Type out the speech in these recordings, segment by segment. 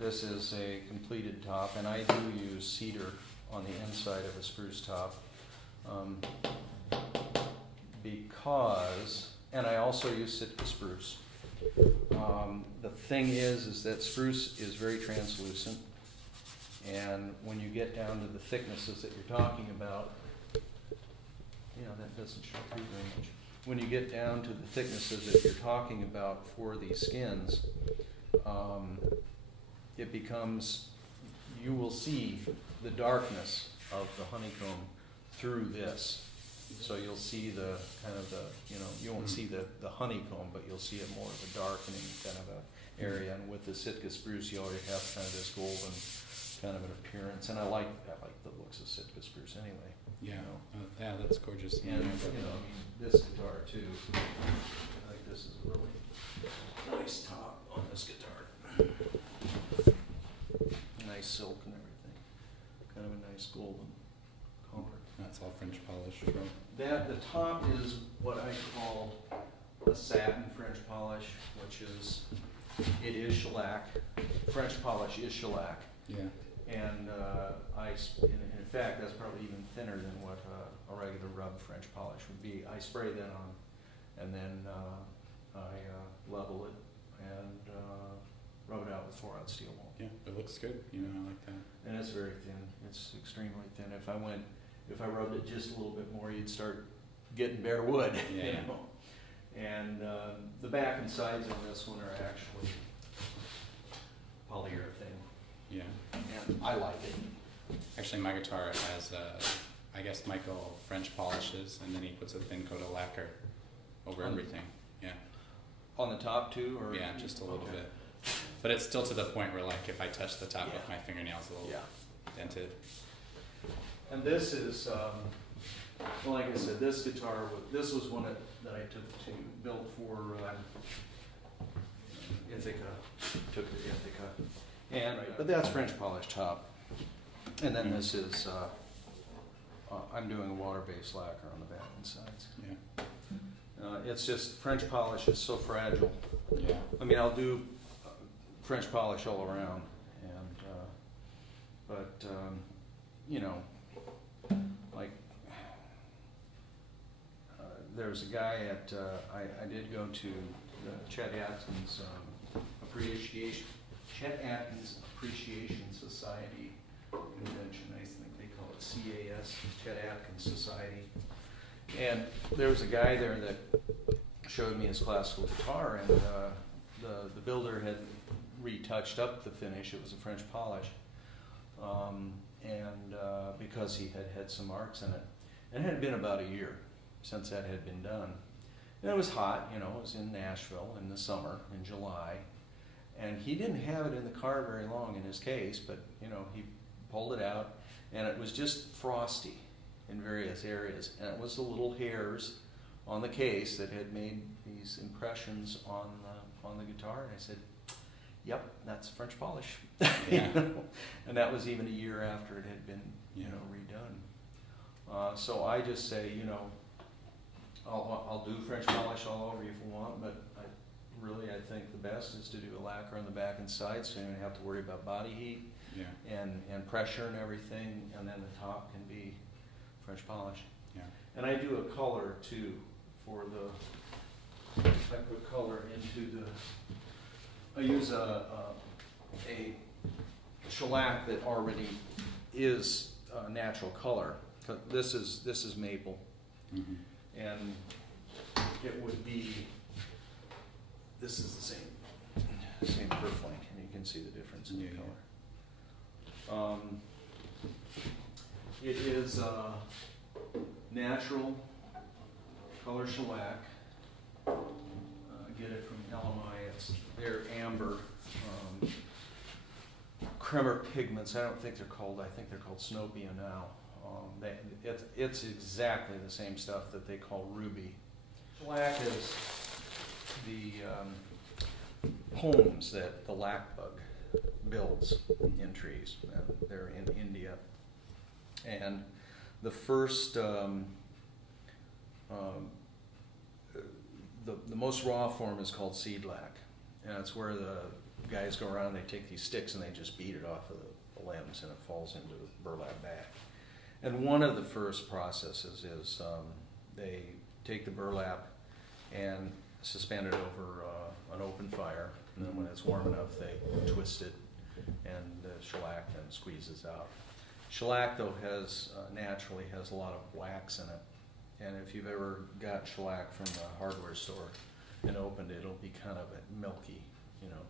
this is a completed top, and I do use cedar on the inside of a spruce top because, and I also use Sitka spruce. The thing is that spruce is very translucent, and when you get down to the thicknesses that you're talking about, you know, that doesn't show through very much. When you get down to the thicknesses that you're talking about for these skins, it becomes, you will see the darkness of the honeycomb through this. So you'll see the kind of the, you know, you won't see the honeycomb, but you'll see it more of a darkening kind of a area. And with the Sitka spruce, you already have kind of this golden kind of an appearance. And I like the looks of Sitka spruce anyway. Yeah, you know? yeah, that's gorgeous. And you know, I mean, this guitar too. I think this is a really nice top on this guitar. Nice silk and everything. Kind of a nice golden color. That's all French polish, right? That the top is what I call a satin French polish, which is, it is shellac. French polish is shellac. Yeah. And in fact, that's probably even thinner than what a regular rub French polish would be. I spray that on, and then I level it and rub it out with 4/0 steel wool. Yeah, it looks good. You know, I like that. And it's very thin. It's extremely thin. If I rubbed it just a little bit more, you'd start getting bare wood. Yeah. You know? And the back and sides on this one are actually polyurethane. Yeah. And I like it. Actually, my guitar has, I guess Michael French polishes, and then he puts a thin coat of lacquer over everything. Yeah. On the top too, or? Yeah, just a little bit. But it's still to the point where, like, if I touch the top with my fingernails, a little dented. And this is, well, like I said, this guitar, this was one that I took to build for Ithaca. Took to Ithaca. And, but that's French polish top. And then this is, I'm doing a water-based lacquer on the back and sides. Yeah. It's just, French polish is so fragile. Yeah. I mean, I'll do French polish all around, and, but, you know, like, there's a guy at, I did go to the Chet Atkins Appreciation Society convention. I think they call it CAS, Chet Atkins Society. And there was a guy there that showed me his classical guitar, and the builder had retouched up the finish. It was a French polish, and because he had some marks in it. And it had been about a year since that had been done. And it was hot, you know, it was in Nashville in the summer, in July. And he didn't have it in the car very long in his case, but, you know, he pulled it out, and it was just frosty in various areas. And it was the little hairs on the case that had made these impressions on the guitar. And I said, yep, that's French polish. Yeah. You know? And that was even a year after it had been, you know, redone. So I just say, you know, I'll do French polish all over you if you want, but I think the best is to do a lacquer on the back and sides, so you don't have to worry about body heat and pressure and everything, and then the top can be French polish. Yeah. And I do a color too for the, I put color into the, I use a shellac that already is a natural color. This is maple. Mm-hmm. And it would be, this is the same kerf link, and you can see the difference in the color. It is natural color shellac. Get it from LMI. They're amber. Kremer pigments. I don't think they're called. I think they're called Snopia now. It's exactly the same stuff that they call ruby. Shellac is the homes that the lac bug builds in trees. They're in India. And the first, the most raw form is called seed lac. And it's where the guys go around, they take these sticks and they just beat it off of the limbs and it falls into the burlap bag. And one of the first processes is they take the burlap and suspend it over an open fire, and then when it's warm enough, they twist it, and the shellac then squeezes out. Shellac, though, naturally has a lot of wax in it, and if you've ever got shellac from the hardware store and opened it, it'll be kind of milky, you know.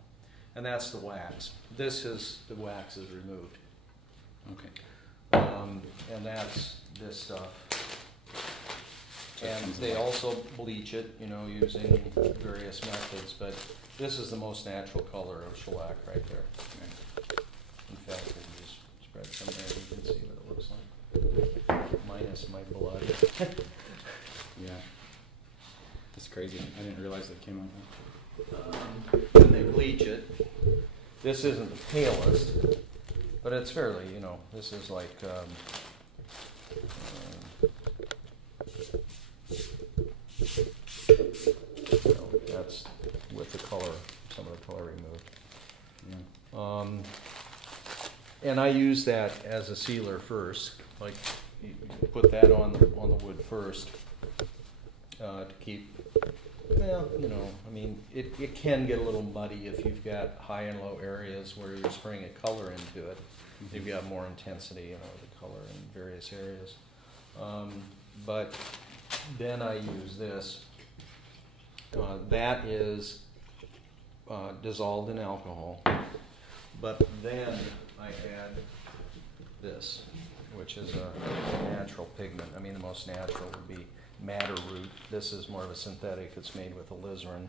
And that's the wax. The wax is removed. Okay. And that's this stuff. So it And comes they along. also bleach it, you know, using various methods, but this is the most natural color of shellac right there. Okay. In fact, if you just spread some there, you can see what it looks like. Minus my blood. Yeah. That's crazy. I didn't realize it came out. When they bleach it, this isn't the palest, but it's fairly, you know, this is like, you know, that's with the color, some of the color removed. Yeah. And I use that as a sealer first, like you put that on the wood first to keep. Well, you know, I mean, it can get a little muddy if you've got high and low areas where you're spraying a color into it. You've got more intensity, you know, the color in various areas. But then I use this. That is dissolved in alcohol. But then I add this, which is a natural pigment. I mean, the most natural would be madder root. This is more of a synthetic. It's made with alizarin.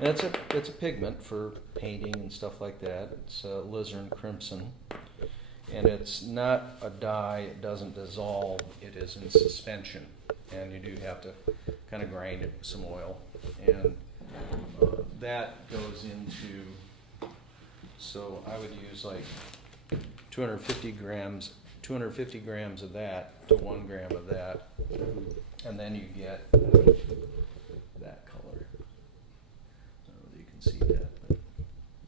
And it's a pigment for painting and stuff like that. It's alizarin crimson. And it's not a dye. It doesn't dissolve. It is in suspension. And you do have to kind of grind it with some oil. And that goes into, so I would use like 250 grams of that to 1 gram of that. And then you get that color. I don't know if you can see that, but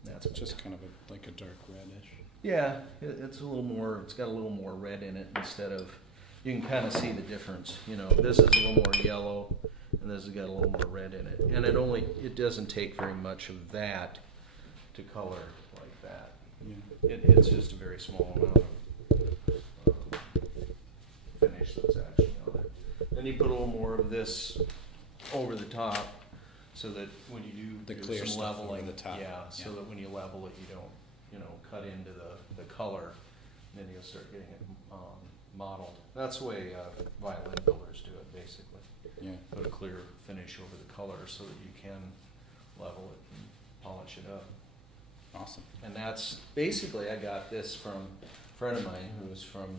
that's It's just kind of like a dark reddish. yeah, it's a little more. It's got a little more red in it instead of. You can kind of see the difference. You know, this is a little more yellow, and this has got a little more red in it. And it doesn't take very much of that to color like that. Yeah. It's just a very small amount of finish that's actually on it. Then you put a little more of this over the top, so that when you do The clear some stuff leveling, over the top. yeah, so Yeah. that when you level it, you don't, you know, cut into the color. Then you'll start getting it modeled. That's the way violin builders do it, basically. Yeah. Put a clear finish over the color so that you can level it and polish it up. Awesome. And that's basically, I got this from a friend of mine who was from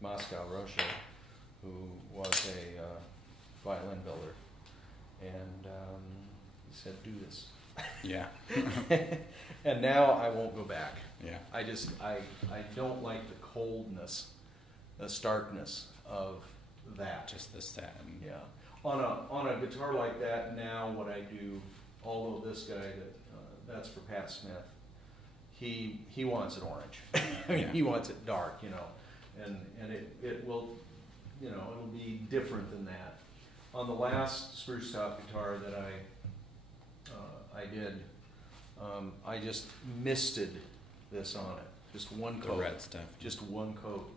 Moscow, Russia, who was a violin builder. And he said, do this. Yeah. And now I won't go back. Yeah. I don't like the coldness, the starkness of that. Just the satin. Yeah. On a guitar like that, now what I do, although this guy that's for Pat Smith, he wants it orange. I mean, Yeah. he wants it dark, you know, and it will, you know, it'll be different than that. On the last spruce top guitar that I did, I just misted this on it, just one The coat, red stuff. just one coat,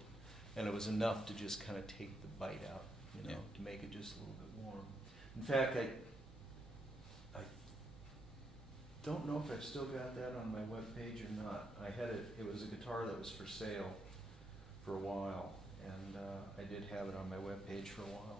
and it was enough to just kind of take the bite out, you know, Yeah. to make it just a little bit warm. In fact, I don't know if I've still got that on my webpage or not. I had it. It was a guitar that was for sale for a while, and I did have it on my webpage for a while.